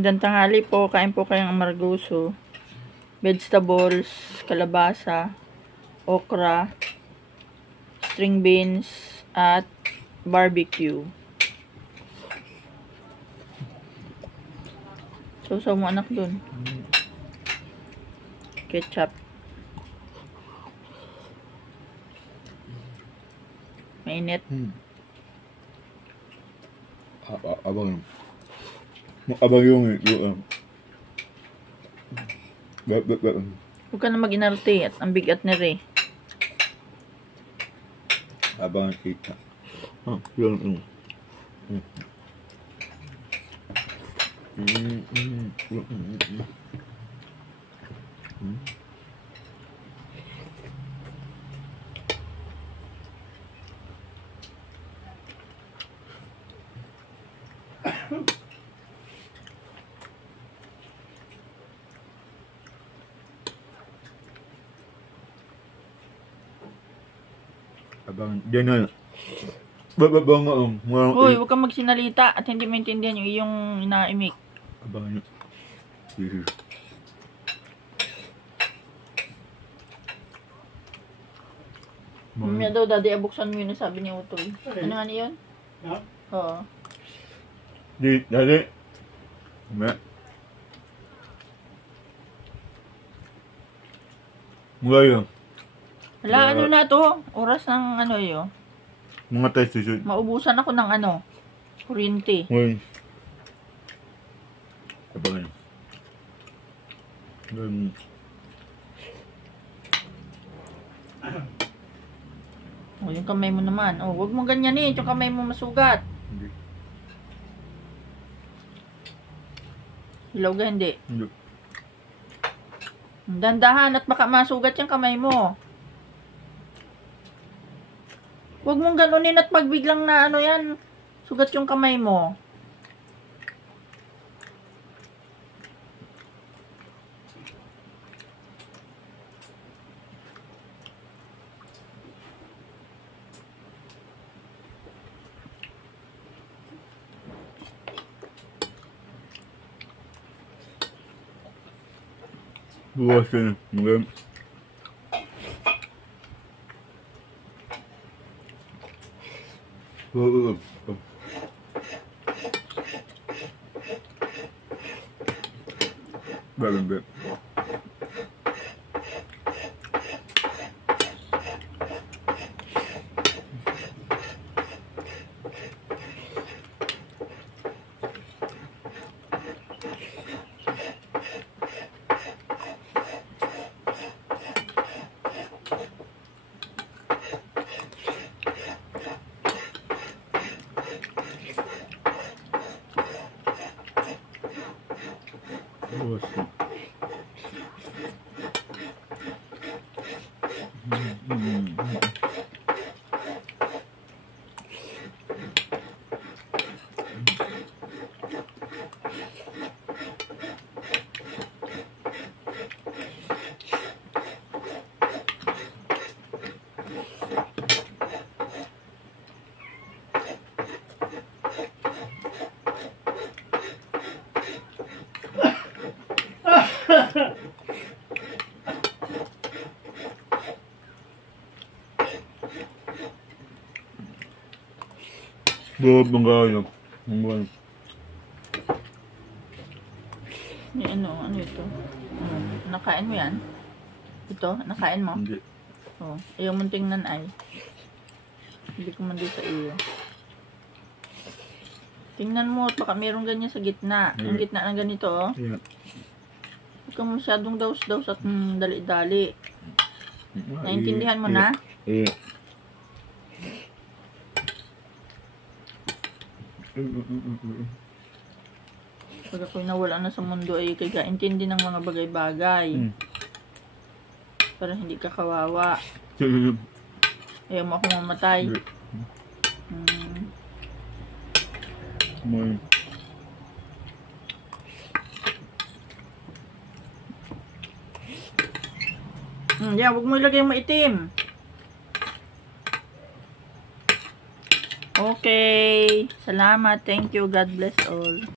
Magandang tanghali po, kain po kayong amargoso, vegetables, kalabasa, okra, string beans, at barbecue. Sausaw mo anak dun. Ketchup. Mainit. Abang yung Huwag ka na mag-inarte at ang bigat na rin. abang kita. Yung abang dia na babang Hoy, huwag kang magsinalita at hindi maintindihan yung iyong inaimik. abang niya. Mamaya daw, daddy, abuksan mo yun, sabi ni Utoy. Ano nga yun? Ha? Oo. Di dali. Ma. Mula yun. Wala, ano na to? Oras ng ano yun. Mga tayo susunod. Maubusan ako ng ano, kuryente. Ngayon. Abang niya. O, yung kamay mo naman. O, huwag mo ganyanin. Yung kamay mo masugat. Hilaw ka, hindi. Hindi. Dandahan at baka masugat yung kamay mo. Huwag mong ganunin at pag biglang na ano yan, sugat yung kamay mo. Bukas ka na. Ngayon. Balambet. Bukas bang kaya? Ano ito? Nakain mo yan? Ito, nakain mo? Hindi. Oh, ayaw mong tingnan ay. Hindi ko man din sa iyo. Tingnan mo, baka mayroong ganyan sa gitna. Yung gitna ng ganito, oh. Yeah. Huwag ka masyadong daus-daus at dali-dali. Naintindihan mo na? Pag ako'y nawala na sa mundo ay kaya-intindi ng mga bagay-bagay. Para hindi ka kawawa. Ayaw mo akong mamatay. Yeah, huwag mo ilagay yung maitim. Okay. Salamat. Thank you. God bless all.